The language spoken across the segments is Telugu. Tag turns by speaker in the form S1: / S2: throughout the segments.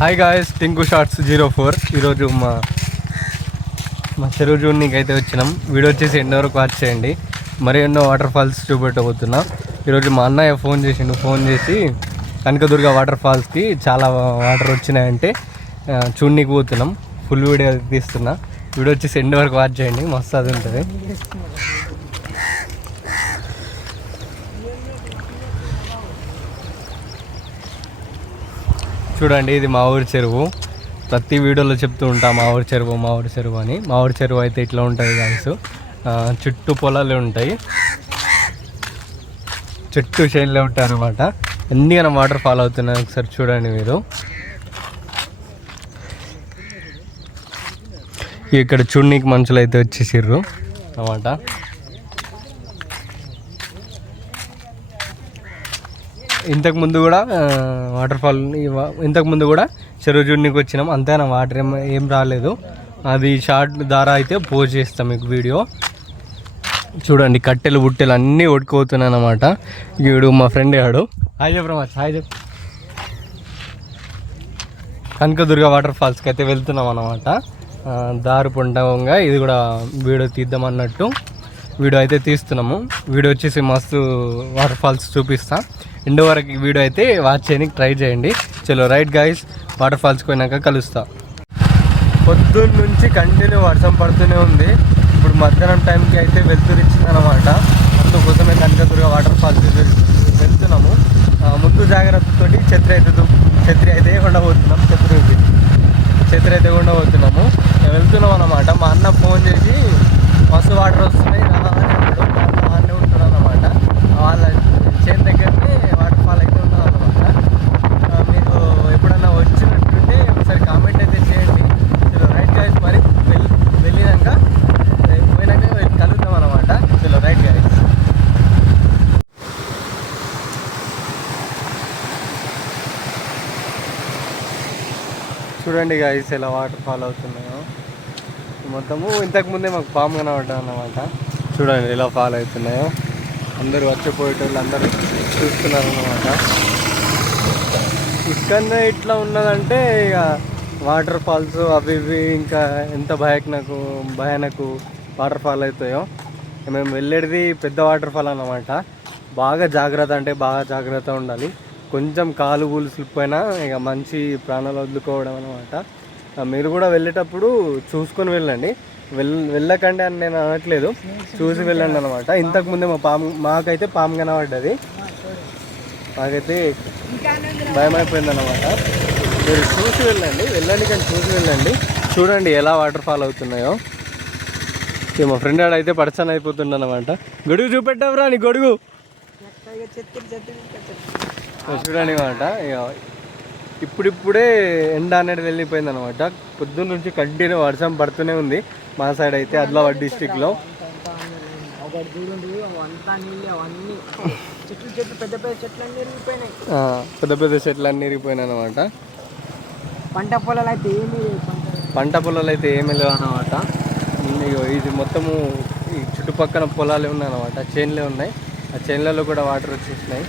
S1: Hi guys Tinku shorts zero four ఈరోజు మా మా చెరువు జూన్కి అయితే వచ్చినాం. వీడియో వచ్చేసి ఎన్నో వరకు వాచ్ చేయండి. మరి ఎన్నో వాటర్ ఫాల్స్ చూపెట్టబోతున్నా. ఈరోజు మా అన్నయ్య ఫోన్ చేసిండు. ఫోన్ చేసి కనకదుర్గ వాటర్ ఫాల్స్కి చాలా వాటర్ వచ్చినాయంటే చూడ్నీకి పోతున్నాం. ఫుల్ వీడియో తీస్తున్నా. వీడియో వచ్చేసి ఎండ్ వరకు వాచ్ చేయండి. మస్తు అది ఉంటుంది చూడండి ఇది మా ఊరి చెరువు. ప్రతి వీడియోలో చెప్తూ ఉంటాం మా ఊరి చెరువు మా ఊరి చెరువు అని. మా ఊరి చెరువు అయితే ఇట్లా ఉంటుంది గాయస్ చుట్టూ పొలాలే ఉంటాయి. చుట్టూ షైన్లే ఉంటాయి అనమాట ఎన్నిగానో వాటర్ ఫాల్ అవుతున్నాయి ఒకసారి చూడండి మీరు. ఇక్కడ చూడనీకి మనుషులు అయితే వచ్చేసిర్రు అన్నమాట. ఇంతకు ముందు కూడా వాటర్ ఫాల్ ఇంతకు ముందు కూడా చెరువు చూడనికి వచ్చినాం. అంతేనా? వాటర్ ఏం ఏం రాలేదు. అది షార్ట్ ద్వారా అయితే పోస్ట్ చేస్తాం మీకు వీడియో చూడండి కట్టెలు బుట్టెలు అన్నీ ఒడుకుపోతున్నాయి అనమాట వీడు మా ఫ్రెండ్ ఆడు హాయ్ చెప్పరా హాయ్ చెప్ కనకదుర్గ వాటర్ ఫాల్స్కి అయితే వెళ్తున్నాం అనమాట దారి పొండగా ఇది కూడా వీడియో తీద్దాం అన్నట్టు. వీడియో అయితే తీస్తున్నాము. వీడియో వచ్చేసి మస్తు వాటర్ ఫాల్స్ చూపిస్తా. ఎండ్ వరకు వీడియో అయితే వాచ్ చేయడానికి ట్రై చేయండి. చలో రైట్ గైస్ వాటర్ ఫాల్స్కి పోయినాక కలుస్తా. పొద్దున్న నుంచి కంటిన్యూ వర్షం పడుతూనే ఉంది. ఇప్పుడు మధ్యాహ్నం టైంకి అయితే వెళ్తురు ఇచ్చిందనమాట అందుకోసమే కనకదుర్గ వాటర్ ఫాల్స్ వెళ్తున్నాము. ముందు జాగ్రత్తతోటి ఛత్రి అయితే ఛత్రి అయితే ఉండబోతున్నాం. ఛత్రి ఛత్రి అయితే ఉండబోతున్నాము. వెళ్తున్నాం అనమాట మా అన్న ఫోన్ చేసి మస్తు వాటర్ వస్తున్నాయి రా అని అన్నాడు అన్న ఉంటాడు అనమాట వాళ్ళ చేతి దగ్గర వాటర్ ఫాల్ అయితే ఉంటుంది అనమాట మీరు ఎప్పుడన్నా వచ్చినట్టుంటే ఒకసారి కామెంట్ అయితే చేయండి చలో రైట్ గాయస్ మరి వెళ్ళి వెళ్ళినాక పోయినాక కలుద్దాం అనమాట చలో రైట్ గాయస్ చూడండి గాయస్ ఎలా వాటర్ ఫాల్ అవుతున్నాయో. మొత్తము ఇంతకుముందే మాకు పాము కనబడ్డా అన్నమాట చూడండి ఎలా ఫాల్ అవుతున్నాయో. అందరూ వచ్చిపోయేటోళ్ళు అందరూ చూస్తున్నారు అన్నమాట ఇక్కడనే ఇట్లా ఉన్నదంటే ఇక వాటర్ ఫాల్స్ అవి ఇవి ఇంకా ఎంత భయానకు భయానకు వాటర్ ఫాల్ అవుతాయో. మేము వెళ్ళేది పెద్ద వాటర్ ఫాల్ అన్నమాట. బాగా జాగ్రత్త అంటే బాగా జాగ్రత్త ఉండాలి. కొంచెం కాలు కూలు స్లిప్ అయినా ఇక మంచి ప్రాణాలు వదులుకోవడం అనమాట మీరు కూడా వెళ్ళేటప్పుడు చూసుకొని వెళ్ళండి. వెల్ వెళ్ళకండి అని నేను అనట్లేదు. చూసి వెళ్ళండి అనమాట ఇంతకుముందే మా పాము మాకైతే పాము కనబడ్డది. మాకైతే భయం అయిపోయింది అనమాట మీరు చూసి వెళ్ళండి. వెళ్ళండి కానీ చూసి వెళ్ళండి. చూడండి ఎలా వాటర్ ఫాల్ అవుతున్నాయో. ఇక మా ఫ్రెండ్ ఆడైతే పడచాన్ అయిపోతుండ అనమాట గొడుగు చూపెట్టావురా నీ గొడుగు. ఇక చూడండి అనమాట ఇప్పుడిప్పుడే ఎండ అనేది వెళ్ళిపోయింది అనమాట పొద్దున్న నుంచి కంటిన్యూ వర్షం పడుతూనే ఉంది మా సైడ్ అయితే ఆదిలాబాద్ డిస్టిక్లో
S2: పెద్ద పెద్ద చెట్లు అన్నీ
S1: ఇరిగిపోయినాయి అనమాట
S2: పంట పొలాలు అయితే ఏమీ పంట
S1: పొలాలు. అయితే ఏమీ లేవు అనమాట ఇది మొత్తము ఈ చుట్టుపక్కల పొలాలే ఉన్నాయి అనమాట చేన్లే ఉన్నాయి. ఆ చేన్లలో కూడా వాటర్ వచ్చేసినాయి.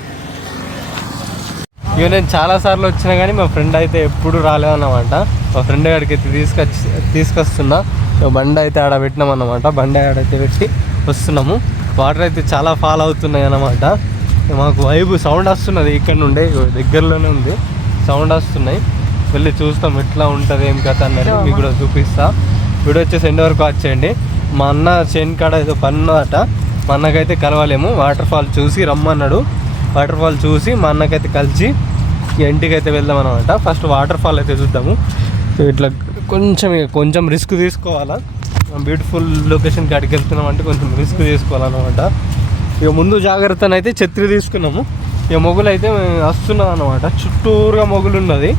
S1: ఇక నేను చాలా సార్లు వచ్చినా కానీ మా ఫ్రెండ్ అయితే ఎప్పుడు రాలేదన్నమాట మా ఫ్రెండ్ గారికి అయితే తీసుకొచ్చి తీసుకొస్తున్నా. బండి అయితే ఆడ పెట్టినాం అన్నమాట. బండి ఆడైతే పెట్టి వస్తున్నాము. వాటర్ అయితే చాలా ఫాల్ అవుతున్నాయి అన్నమాట. మాకు వైబు సౌండ్ వస్తున్నది ఇక్కడ నుండే దగ్గరలోనే ఉంది. సౌండ్ వస్తున్నాయి. వెళ్ళి చూస్తాం ఎట్లా ఉంటుంది ఏం కథ అన్నది మీకు కూడా చూపిస్తా. వీడియో వచ్చేసి ఎండ్ వరకు వచ్చేయండి మా అన్న చేను కాడ ఏదో పని ఉన్నదట. మా అన్నకైతే కలవలేము. వాటర్ ఫాల్ చూసి రమ్మన్నాడు. వాటర్ ఫాల్ చూసి మా అన్నకైతే కలిసి ఇంటికి అయితే వెళ్దాం అనమాట ఫస్ట్ వాటర్ ఫాల్ అయితే చూద్దాము. ఇట్లా కొంచెం ఇక కొంచెం రిస్క్ తీసుకోవాలా? బ్యూటిఫుల్ లొకేషన్కి అడిగి వెళ్తున్నాం అంటే కొంచెం రిస్క్ తీసుకోవాలన్నమాట. ఇక ముందు జాగ్రత్తనైతే ఛత్రి తీసుకున్నాము. ఇక మొగులు అయితే వస్తున్నాం అనమాట చుట్టూరుగా మొగులు ఉన్నది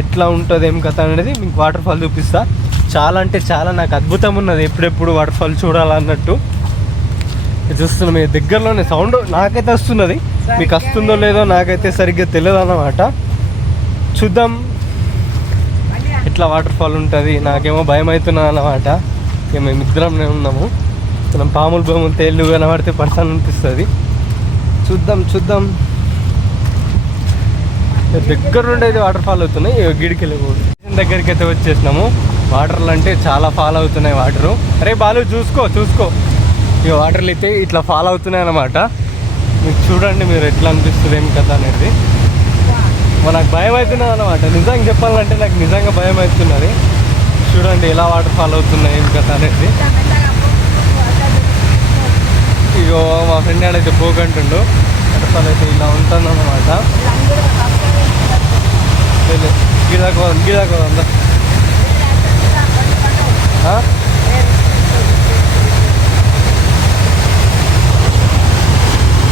S1: ఎట్లా ఉంటుంది ఏం కథ అనేది మీకు వాటర్ ఫాల్ చూపిస్తా. చాలా అంటే చాలా నాకు అద్భుతం ఉన్నది ఎప్పుడెప్పుడు వాటర్ ఫాల్ చూడాలన్నట్టు. చూస్తున్నాం మీ దగ్గరలోనే సౌండ్ నాకైతే వస్తున్నది. మీకు వస్తుందో లేదో నాకైతే సరిగ్గా తెలియదు అన్నమాట. చూద్దాం. ఎట్లా వాటర్ ఫాల్ ఉంటుంది? నాకేమో భయం అవుతున్నా అన్నమాట. ఇక మేము ఇద్దరం ఉన్నాము. మనం పాములు బొమ్మలు తేళ్ళు కనబడితే పడతాను అనిపిస్తుంది. చూద్దాం చూద్దాం. దగ్గర నుండి అయితే వాటర్ ఫాల్ అవుతున్నాయి గిడికి వెళ్ళకూడదు దగ్గరికి అయితే వచ్చేసినాము. వాటర్లు అంటే చాలా ఫాల్ అవుతున్నాయి వాటరు అరే బాలు చూసుకో చూసుకో. ఈ వాటర్లు అయితే ఇట్లా ఫాల్ అవుతున్నాయి అన్నమాట. మీరు చూడండి మీరు ఎట్లా అనిపిస్తుంది ఏం కదా అనేది. నాకు భయం అవుతున్నది అనమాట నిజంగా చెప్పాలంటే నాకు నిజంగా భయం అవుతున్నది. చూడండి ఎలా వాటర్ ఫాల్ అవుతున్నాయి ఏం కదా అనేది. ఇగో మా ఫ్రెండ్ ఆడైతే పోకంటుండు వాటర్ ఫాల్ అయితే ఇలా ఉంటుంది అనమాట గిదాకు గిదాకు అందా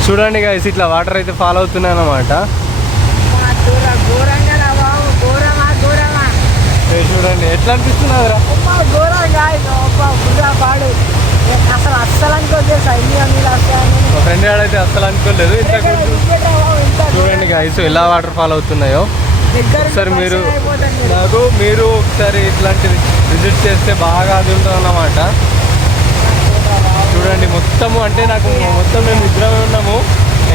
S1: చూడండి గాయస్ ఇట్లా వాటర్ అయితే ఫాలో అవుతున్నాయి అన్నమాట చూడండి ఎట్లా అనిపిస్తున్నదిరా
S2: అసలు అస్సలు అనుకోలేదు
S1: ఫ్రెండ్ ఆడైతే అస్సలు అనుకోలేదు. చూడండి గాయస్ ఎలా వాటర్ ఫాల్ అవుతున్నాయో. ఒకసారి మీరు నాకు మీరు ఒకసారి ఇట్లాంటివి విజిట్ చేస్తే బాగా అది ఉంటుంది అన్నమాట చూడండి మొత్తము అంటే నాకు మొత్తం మేము ఇద్దరమే ఉన్నాము.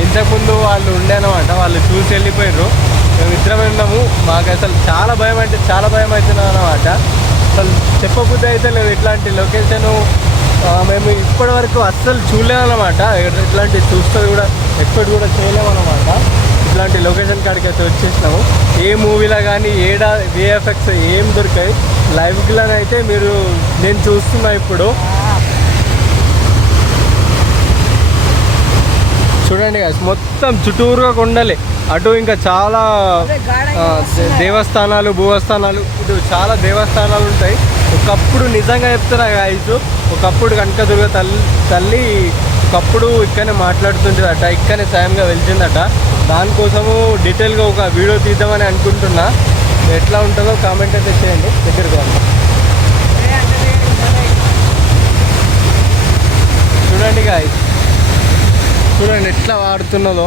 S1: ఇంతకుముందు వాళ్ళు ఉండే అనమాట వాళ్ళు చూసి వెళ్ళిపోయారు మేము ఇద్దరమే ఉన్నాము. మాకు అసలు చాలా భయం అంటే చాలా భయం అవుతున్నాం అనమాట అసలు చెప్పబుద్ధి అయితే లేదు ఇట్లాంటి లొకేషను మేము ఇప్పటి వరకు అస్సలు చూడలేమన్నమాట ఇట్లాంటివి ఇట్లాంటి కూడా ఎక్స్పెక్ట్ కూడా చేయలేమన్నమాట ఇట్లాంటి లొకేషన్ కాడికి అయితే వచ్చేసినాము. ఏ మూవీలో కానీ ఏడా విఎఫ్ఎక్స్ ఏం దొరికాయి లైవ్లోనే అయితే మీరు నేను చూస్తున్నా ఇప్పుడు. చూడండి మొత్తం చుట్టూరుగా కొండలే. అటు ఇంకా చాలా దేవస్థానాలు భూవస్థానాలు ఇటు చాలా దేవస్థానాలు ఉంటాయి. ఒకప్పుడు నిజంగా చెప్తున్నా గాయస్ ఒకప్పుడు కనకదుర్గ తల్లి తల్లి ఒకప్పుడు ఇక్కడనే మాట్లాడుతుంటుందట ఇక్కడనే సాయంగా వెళ్తుందట దానికోసము డీటెయిల్గా ఒక వీడియో తీద్దామని అనుకుంటున్నా. ఎట్లా ఉంటుందో కామెంట్ అయితే చేయండి. దగ్గరికి వద్దాం చూడండి గాయస్ చూడండి ఎట్లా వాడుతున్నదో.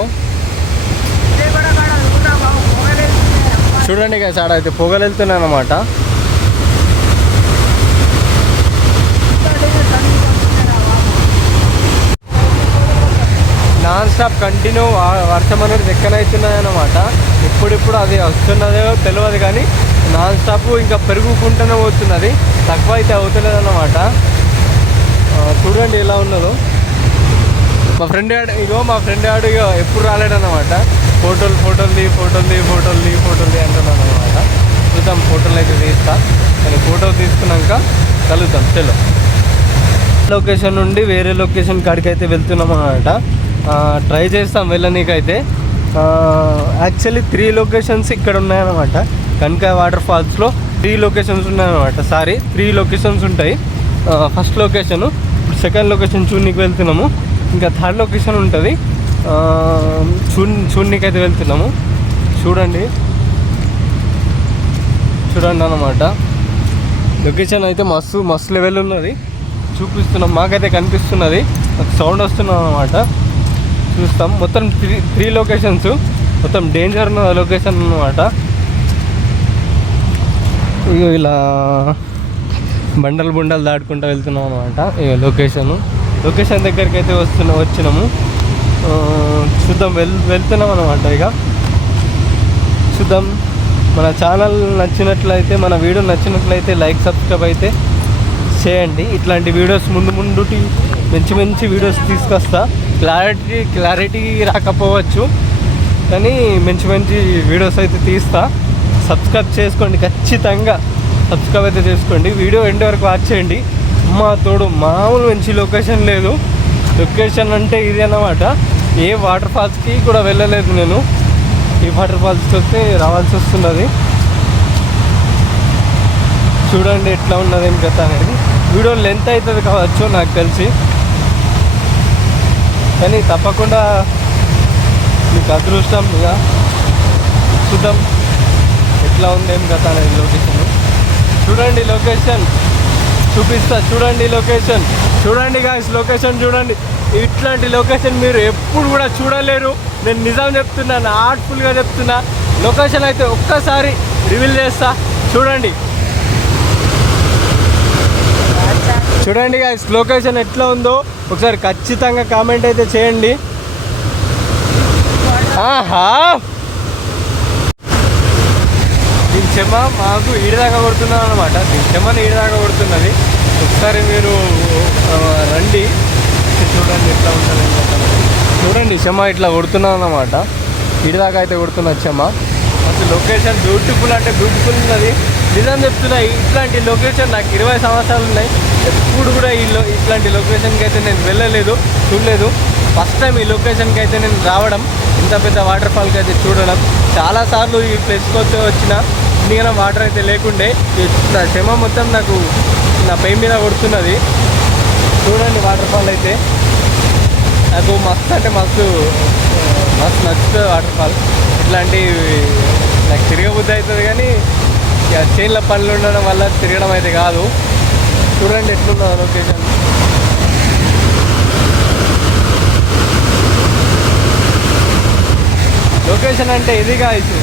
S1: చూడండి కదా ఆడ అయితే పొగలు వెళ్తున్నాయి అనమాట నాన్ స్టాప్ కంటిన్యూ వర్షం అనేది ఎక్కనవుతున్నాయి అనమాట ఇప్పుడిప్పుడు అది వస్తున్నదో తెలియదు కానీ నాన్ స్టాప్ ఇంకా పెరుగుకుంటూనే పోతున్నది. తక్కువ అయితే అవుతలేదు చూడండి ఎలా ఉన్నదో. మా ఫ్రెండ్ ఆడు ఇగో మా ఫ్రెండ్ ఆడు ఇగో ఎప్పుడు రాలేడనమాట ఫోటోలు ఫోటోలు తీ ఫోటోలు తీ ఫోటోలు తీ ఫోటోలు తీ అంటున్నాను అనమాట చూద్దాం ఫోటోలు అయితే తీస్తా. నేను ఫోటో తీసుకున్నాక కలుద్దాం చలో. లొకేషన్ నుండి వేరే లొకేషన్ కాడికి అయితే వెళ్తున్నాం అనమాట ట్రై చేస్తాం వెళ్ళనీకైతే. యాక్చువల్లీ త్రీ లొకేషన్స్ ఇక్కడ ఉన్నాయన్నమాట. కనుక వాటర్ ఫాల్స్లో త్రీ లొకేషన్స్ ఉన్నాయన్నమాట. సారీ త్రీ లొకేషన్స్ ఉంటాయి. ఫస్ట్ లొకేషను సెకండ్ లొకేషన్ చూడనీకి వెళ్తున్నాము. ఇంకా థర్డ్ లొకేషన్ ఉంటుంది. చూ చూడనికైతే వెళ్తున్నాము. చూడండి. చూడండి అన్నమాట లొకేషన్ అయితే మస్తు మస్తు లెవెల్ ఉన్నది. చూపిస్తున్నాం. మాకైతే కనిపిస్తున్నది. నాకు సౌండ్ వస్తున్నాం అనమాట చూస్తాం. మొత్తం త్రీ త్రీ లొకేషన్స్ మొత్తం డేంజర్ ఉన్న లొకేషన్ అన్నమాట. ఇక ఇలా బండలు బుండలు దాటుకుంటూ వెళ్తున్నాం అనమాట ఇక లొకేషన్ లొకేషన్ దగ్గరికి అయితే వస్తున్నా వచ్చినాము. చూద్దాం వెల్ వెళ్తున్నాం అనమాట ఇక. చూద్దాం. మన ఛానల్ నచ్చినట్లయితే మన వీడియో నచ్చినట్లయితే లైక్ సబ్స్క్రైబ్ అయితే చేయండి. ఇట్లాంటి వీడియోస్ ముందు ముందుటి మంచి మంచి వీడియోస్ తీసుకొస్తా. క్లారిటీ క్లారిటీ రాకపోవచ్చు. కానీ మంచి మంచి వీడియోస్ అయితే తీస్తా. సబ్స్క్రైబ్ చేసుకోండి ఖచ్చితంగా. సబ్స్క్రైబ్ అయితే చేసుకోండి. వీడియో ఎండ్ వరకు వాచ్ చేయండి. మా తోడు మామూలు మంచి లొకేషన్ లేదు. లొకేషన్ అంటే ఇది అన్నమాట. ఏ వాటర్ ఫాల్స్కి కూడా వెళ్ళలేదు నేను. ఈ వాటర్ ఫాల్స్కి వస్తే రావాల్సి వస్తున్నది. చూడండి ఎట్లా ఉన్నది ఏం కథ అనేది. వీడియో లెంత్ అవుతుంది కావచ్చు నాకు తెలిసి. కానీ తప్పకుండా మీకు అదృష్టం ఇక. చూద్దాం ఎట్లా ఉంది ఏం కథ అనేది లొకేషన్ చూడండి లొకేషన్ చూపిస్తా. చూడండి లొకేషన్. చూడండి గాయస్ లొకేషన్ చూడండి. ఇట్లాంటి లొకేషన్ మీరు ఎప్పుడు కూడా చూడలేరు. నేను నిజం చెప్తున్నాను ఆర్ట్ఫుల్గా చెప్తున్నా. లొకేషన్ అయితే ఒక్కసారి రివీల్ చేస్తా. చూడండి. చూడండి గాయస్ లొకేషన్ ఎట్లా ఉందో. ఒకసారి ఖచ్చితంగా కామెంట్ అయితే చేయండి. ఆహా! దీని చెమ్మ మాకు ఈడదాకా కొడుతున్నాను అనమాట దీని చెమ్మని ఈడదాకా కొడుతున్నది. ఒకసారి మీరు రండి. చూడండి ఎట్లా ఉంటుంది చూడండి చెమ్మ ఇట్లా కొడుతున్నాను అనమాట ఈడదాకా అయితే కొడుతున్న చెమ్మ. అసలు లొకేషన్ బ్యూటిఫుల్ అంటే బ్యూటిఫుల్ ఉన్నది. నిజం చెప్తున్నా ఇట్లాంటి లొకేషన్ నాకు ఇరవై సంవత్సరాలు ఉన్నాయి. ఎప్పుడు కూడా ఈ ఇట్లాంటి లొకేషన్కి అయితే నేను వెళ్ళలేదు చూడలేదు. ఫస్ట్ టైం ఈ లొకేషన్కి అయితే నేను రావడం. ఇంత పెద్ద వాటర్ ఫాల్కి అయితే చూడడం. చాలాసార్లు ఈ ప్లేస్కి వచ్చి వచ్చిన ఇందుకనే వాటర్ అయితే లేకుండే. నా చెమ మొత్తం నాకు నా పై మీద కొడుతున్నది. చూడండి వాటర్ ఫాల్ అయితే. నాకు మస్తు అంటే మస్తు మస్తు నచ్చుతుంది వాటర్ ఫాల్. ఇట్లాంటి నాకు తిరగబుద్ధి అవుతుంది కానీ ఇక చేన్ల పనులు ఉండడం వల్ల తిరగడం అయితే కాదు. చూడండి ఎట్లున్నది లొకేషన్. లొకేషన్ అంటే ఇది కాదు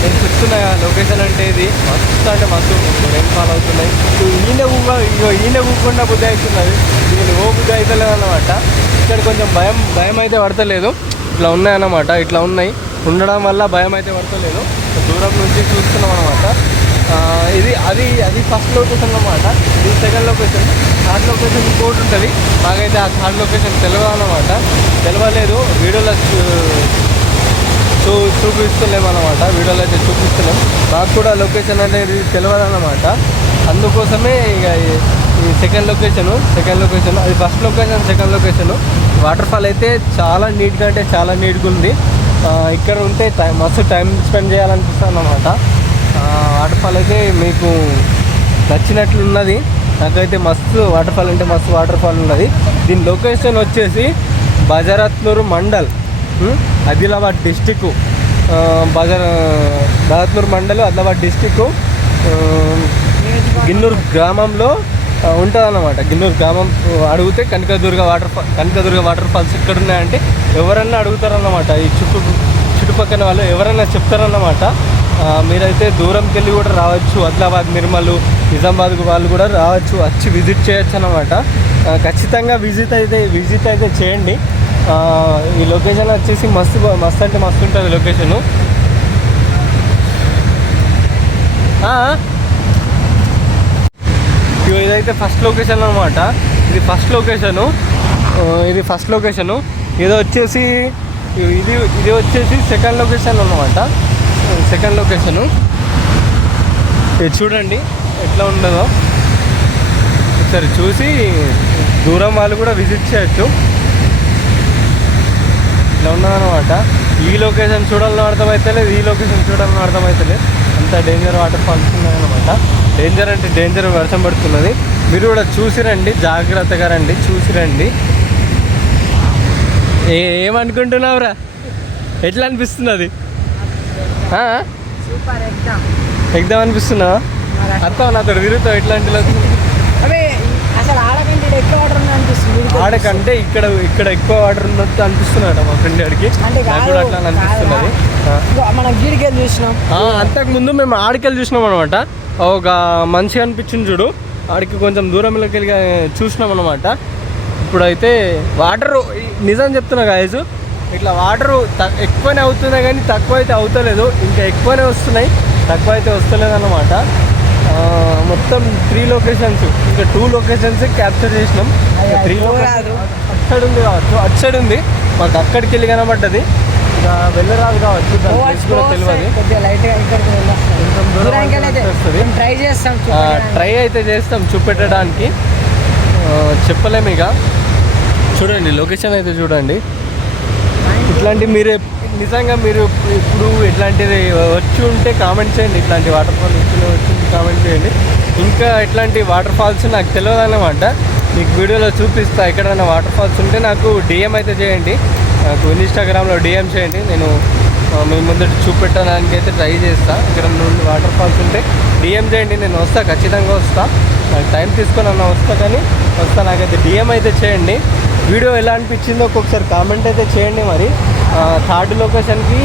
S1: నేను చెప్తున్నా లొకేషన్ అంటే ఇది. మస్తు అంటే మస్తు రెయిన్ ఫాల్ అవుతున్నాయి ఈయన ఊగ ఇగో ఈయన ఊకుండా బుద్ధి అవుతున్నది దీని ఓ బుద్ధి అవుతలేదు అన్నమాట ఇక్కడ కొంచెం భయం భయం అయితే పడతలేదు. ఇట్లా ఉన్నాయన్నమాట. ఇట్లా ఉన్నాయి. ఉండడం వల్ల భయం అయితే పడతలేదు. దూరం నుంచి చూస్తున్నాం అనమాట ఇది అది అది ఫస్ట్ లొకేషన్ అన్నమాట. ఇది సెకండ్ లొకేషన్ థర్డ్ లొకేషన్ ఇంకోటి ఉంటుంది. మాకైతే ఆ థర్డ్ లొకేషన్ తెలియదు అనమాట తెలియలేదు వీడియోలో చూ- చూపిస్తలేమన్నమాట అనమాట వీడియోలో అయితే చూపిస్తలేం. నాకు కూడా లొకేషన్ అనేది తెలియదు అనమాట అందుకోసమే ఇక ఈ- సెకండ్ లొకేషన్ సెకండ్ లొకేషన్ అది first location second location water fall అయితే చాలా నీట్గా అంటే చాలా నీట్గా ఉంది. ఇక్కడ ఉంటే టైం మస్తు టైం స్పెండ్ చేయాలనిపిస్తుంది అనమాట వాటర్ ఫాల్ అయితే మీకు నచ్చినట్లు ఉన్నది. నాకైతే మస్తు వాటర్ ఫాల్ అంటే మస్తు వాటర్ ఫాల్ ఉన్నది. దీని లొకేషన్ వచ్చేసి బజరత్నూరు మండల్. ఆదిలాబాద్ డిస్టిక్ బజర్ బజరత్నూర్ మండలం ఆదిలాబాద్ డిస్టిక్ గిన్నూరు గ్రామంలో ఉంటుందన్నమాట. గిన్నూరు గ్రామం అడిగితే Kanakadurga water fall Kanakadurga water falls ఇక్కడ ఉన్నాయంటే ఎవరన్నా అడుగుతారన్నమాట. ఈ చుట్టూ చుట్టుపక్కల వాళ్ళు ఎవరైనా చెప్తారన్నమాట. మీరైతే దూరంకి వెళ్ళి కూడా రావచ్చు. ఆదిలాబాద్ నిర్మలు నిజామాబాద్ వాళ్ళు కూడా రావచ్చు. వచ్చి విజిట్ చేయొచ్చు అన్నమాట ఖచ్చితంగా విజిట్ అయితే విజిట్ అయితే చేయండి. ఈ లొకేషన్ వచ్చేసి మస్తు మస్తు అంటే మస్తు ఉంటుంది లొకేషను ఇదైతే ఫస్ట్ లొకేషన్ అనమాట ఇది ఫస్ట్ లొకేషను ఇది ఫస్ట్ లొకేషను ఇది వచ్చేసి ఇది ఇది వచ్చేసి సెకండ్ లొకేషన్ అనమాట సెకండ్ లొకేషను ఇది చూడండి ఎట్లా ఉండదో. ఒకసారి చూసి దూరం వాళ్ళు కూడా విజిట్ చేయొచ్చు. ఇట్లా ఉన్నదన్నమాట. ఈ లొకేషన్ చూడాలని అర్థమవుతలేదు ఈ లొకేషన్ చూడాలని అర్థమవుతలేదు అంత డేంజర్ వాటర్ ఫాల్స్ ఉన్నాయన్నమాట డేంజర్ అంటే డేంజర్ వర్షం పడుతున్నది. మీరు కూడా చూసి రండి జాగ్రత్తగా రండి చూసి రండి. ఏ ఏమనుకుంటున్నావురా? ఎట్లా అనిపిస్తున్నది? ఎగ్దాం అనిపిస్తున్నావా అర్థం నాతో తిరుగుతావు ఎట్లాంటి
S2: అసలు ఆడకంటే ఎక్కువ ఆర్డర్ ఉంది అనిపిస్తుంది వీడికి
S1: ఆడకంటే ఇక్కడ ఇక్కడ ఎక్కువ వాటర్ ఉన్నట్టు అనిపిస్తున్నాడు మా ఫ్రెండ్ గారికి
S2: అంటే
S1: నాకు
S2: కాదు,
S1: కూడా అట్లా అనిపిస్తున్నది. ఆ.
S2: ఇగో మనం గీడికి వెళ్ళి చూసినాం.
S1: ఆ, అంతకుముందు మేము ఆడికెళ్ళి చూసినాం అనమాట ఒక మంచిగా అనిపించింది చూడు. ఆడికి కొంచెం దూరంలోకి వెళ్ళి చూసినాం అనమాట ఇప్పుడైతే వాటర్ నిజం చెప్తున్నా గాయస్ ఇట్లా వాటర్ ఎక్కువనే అవుతున్నాయి కానీ తక్కువ అయితే అవుతలేదు. ఇంకా ఎక్కువనే వస్తున్నాయి. తక్కువ అయితే వస్తలేదు అనమాట మొత్తం త్రీ లొకేషన్స్ ఇంకా టూ లొకేషన్స్ క్యాప్చర్ చేసినాం. త్రీ అటు సైడ్ ఉంది కావచ్చు అటు ఉంది మాకు అక్కడికి వెళ్ళి కనబడ్డది. ఇంకా వెళ్ళరాదు కావచ్చు తెలియదు.
S2: ట్రై
S1: అయితే చేస్తాం చూపెట్టడానికి. చెప్పలేము ఇక. చూడండి లొకేషన్ అయితే చూడండి. ఇట్లాంటి మీరు నిజంగా మీరు ఇప్పుడు ఇట్లాంటిది వచ్చి ఉంటే కామెంట్ చేయండి. ఇట్లాంటి వాటర్ ఫాల్ వచ్చి కామెంట్ చేయండి. ఇంకా ఇట్లాంటి వాటర్ ఫాల్స్ నాకు తెలియదు అన్నమాట మీకు వీడియోలో చూపిస్తా ఎక్కడైనా వాటర్ ఫాల్స్ ఉంటే నాకు డిఎం అయితే చేయండి. నాకు ఇన్స్టాగ్రామ్లో డిఎం చేయండి. నేను మీ ముందు చూపెట్టడానికి అయితే ట్రై చేస్తా. ఇక్కడ నుండి వాటర్ ఫాల్స్ ఉంటే డిఎం చేయండి. నేను వస్తా ఖచ్చితంగా వస్తా. నాకు టైం తీసుకొని అన్న వస్తా కానీ వస్తా. నాకైతే డిఎం అయితే చేయండి. వీడియో ఎలా అనిపించిందో ఒక్కొక్కసారి కామెంట్ అయితే చేయండి మరి. థర్డ్ లొకేషన్కి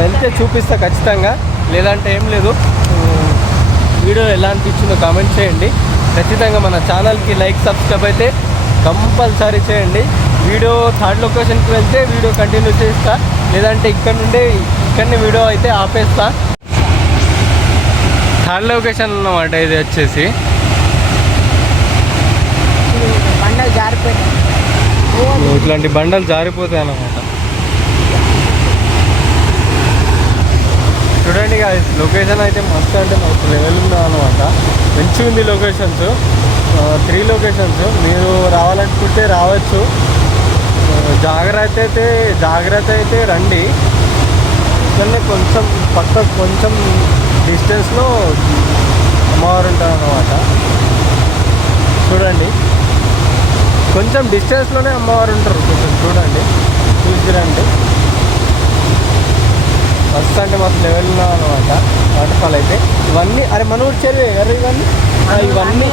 S1: వెళ్తే చూపిస్తా ఖచ్చితంగా. లేదంటే ఏం లేదు. వీడియో ఎలా అనిపించిందో కామెంట్ చేయండి. ఖచ్చితంగా మన ఛానల్కి లైక్ సబ్స్క్రైబ్ అయితే కంపల్సరీ చేయండి. వీడియో థర్డ్ లొకేషన్కి వెళ్తే వీడియో కంటిన్యూ చేస్తా. లేదంటే ఇక్కడ నుండి ఇక్కడనే వీడియో అయితే ఆపేస్తా. థర్డ్ లొకేషన్ అన్నమాట ఇది వచ్చేసి. ఇట్లాంటి బండలు జారిపోతాయి అన్నమాట. చూడండి లొకేషన్ అయితే మస్తు అంటే మస్తు లెవెల్ ఉందా అనమాట మంచిగా ఉంది లొకేషన్స్ త్రీ లొకేషన్స్ మీరు రావాలనుకుంటే రావచ్చు. జాగ్రత్త అయితే జాగ్రత్త అయితే రండి. ఇక్కడనే కొంచెం పక్క కొంచెం డిస్టెన్స్లో అమ్మవారు ఉంటారు అన్నమాట. చూడండి. కొంచెం డిస్టెన్స్లోనే అమ్మవారు ఉంటారు కొంచెం చూడండి. చూసి రండి. మస్తు అంటే మస్తు లెవెల్ అనమాట వాటర్ ఫాల్ అయితే. ఇవన్నీ అరే మన ఊరి చెరువే కదా ఇవన్నీ? ఇవన్నీ.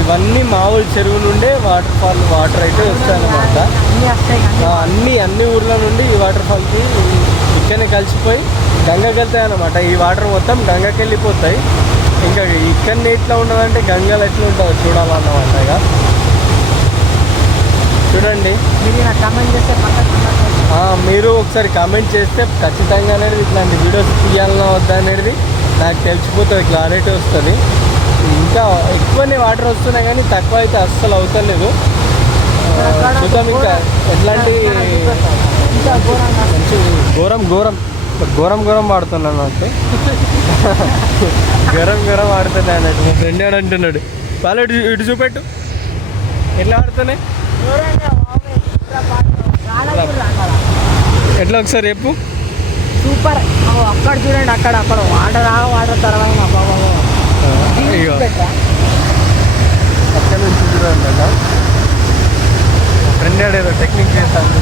S1: ఇవన్నీ మా ఊరి చెరువు నుండే వాటర్ ఫాల్ వాటర్ అయితే వస్తాయన్నమాట
S2: అన్ని వస్తాయి
S1: ఆ, అన్ని అన్ని ఊర్ల నుండి ఈ వాటర్ ఫాల్కి ఇక్కడనే కలిసిపోయి గంగకి వెళ్తాయి అన్నమాట. ఈ వాటర్ మొత్తం గంగకి వెళ్ళిపోతాయి. ఇంకా ఇక్కడ ఇట్లా ఉన్నదంటే గంగలు ఎట్లా ఉంటుందో చూడాలన్నమాట ఇక. చూడండి.
S2: మీరు నాకు కమెంట్ చేస్తే పక్కన
S1: మీరు ఒకసారి కామెంట్ చేస్తే ఖచ్చితంగా అనేది ఇట్లాంటి వీడియోస్ తీయాలన్నా వద్దా అనేది నాకు తెలిసిపోతుంది క్లారిటీ వస్తుంది. ఇంకా ఎక్కువనే వాటర్ వస్తున్నాయి కానీ తక్కువ అయితే అస్సలు అవుతలేదు చూద్దాం ఇంకా ఎట్లాంటి ఘోరం ఘోరం ఘోరం ఘోరం వాడుతున్నాను అంటే ఘోరం ఘోరం వాడుతున్నాయి అన్నట్టు మా ఫ్రెండ్ ఏడు అంటున్నాడు. వాళ్ళు ఇటు ఇటు చూపెట్టు. ఎట్లా ఆడుతున్నాయి ఎట్లా ఒకసారి చెప్పు.
S2: సూపర్. అక్కడ చూడండి అక్కడ అక్కడ. వాటర్ ఆ వాటర్ తర్వాత
S1: అక్కడ నుంచి చూడండి ఫ్రెండ్ ఏదో టెక్నిక్ చేస్తాను?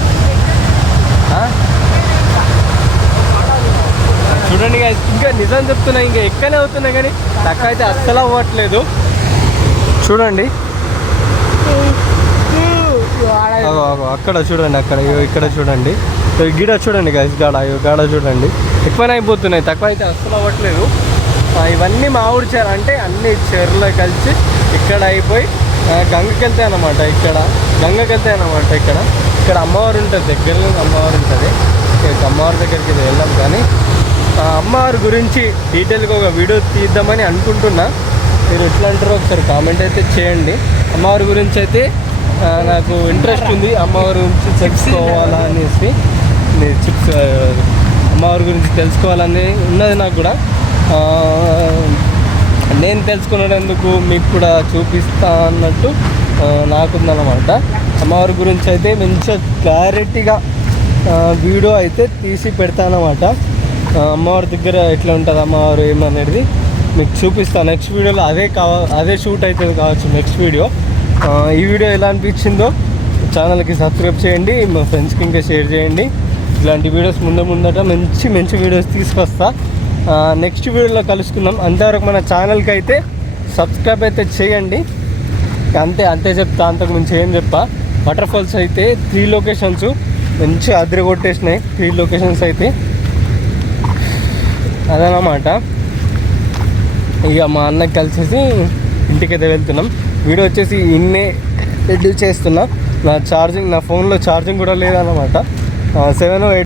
S1: చూడండి ఇంకా నిజం చెప్తున్నా ఇంకా ఎక్కనే అవుతున్నాయి కానీ తక్కువ అయితే అస్సలు అవ్వట్లేదు. చూడండి. అక్కడ చూడండి అక్కడ. ఇగో ఇక్కడ చూడండి. గిడ చూడండి గైస్ గాడ గాడ చూడండి. ఎక్కువనే అయిపోతున్నాయి తక్కువ అయితే అస్సలు అవ్వట్లేదు. ఇవన్నీ మా ఊరి చెర అంటే అన్ని చెరువులో కలిసి ఇక్కడ అయిపోయి గంగకి వెళ్తాయి అన్నమాట ఇక్కడ. గంగకి వెళ్తాయి అన్నమాట ఇక్కడ. ఇక్కడ అమ్మవారు ఉంటుంది దగ్గరలో అమ్మవారు ఉంటుంది. అమ్మవారి దగ్గరికి వెళ్ళాం కానీ అమ్మవారి గురించి డీటెయిల్గా ఒక వీడియో తీద్దామని అనుకుంటున్నా. మీరు ఎట్లా అంటారో ఒకసారి కామెంట్ అయితే చేయండి. అమ్మవారి గురించి అయితే నాకు ఇంట్రెస్ట్ ఉంది. అమ్మవారి గురించి తెలుసుకోవాలా అనేసి నేను చిప్స్ అమ్మవారి గురించి తెలుసుకోవాలని ఉన్నది నాకు కూడా. నేను తెలుసుకునేందుకు మీకు కూడా చూపిస్తా అన్నట్టు నాకుందన్నమాట. అమ్మవారి గురించి అయితే మంచిగా క్లారిటీగా వీడియో అయితే తీసి పెడతానమాట అమ్మవారి దగ్గర ఎట్లా ఉంటుంది అమ్మవారు ఏమనేది మీకు చూపిస్తాను నెక్స్ట్ వీడియోలో అదే కావ అదే షూట్ అవుతుంది కావచ్చు నెక్స్ట్ వీడియో. ఈ వీడియో ఎలా అనిపించిందో ఛానల్కి సబ్స్క్రైబ్ చేయండి మా ఫ్రెండ్స్కి ఇంకా షేర్ చేయండి. ఇలాంటి వీడియోస్ ముందు ముందట మంచి మంచి వీడియోస్ తీసుకొస్తా. నెక్స్ట్ వీడియోలో కలుసుకుందాం. అంతవరకు మన ఛానల్కి అయితే సబ్స్క్రైబ్ అయితే చేయండి. అంతే అంతే చెప్తా. అంతకు మించి ఏం చెప్తా వాటర్ఫాల్స్ అయితే త్రీ లొకేషన్స్ మంచి అదిరి కొట్టేసినాయి. త్రీ లొకేషన్స్ అయితే. అదనమాట ఇక మా అన్నకి కలిసేసి ఇంటికైతే వెళ్తున్నాం. వీడియో వచ్చేసి ఇన్నే ఎడ్యూ చేస్తున్నా. నా ఛార్జింగ్ నా ఫోన్లో ఛార్జింగ్ కూడా లేదన్నమాట. Seven eight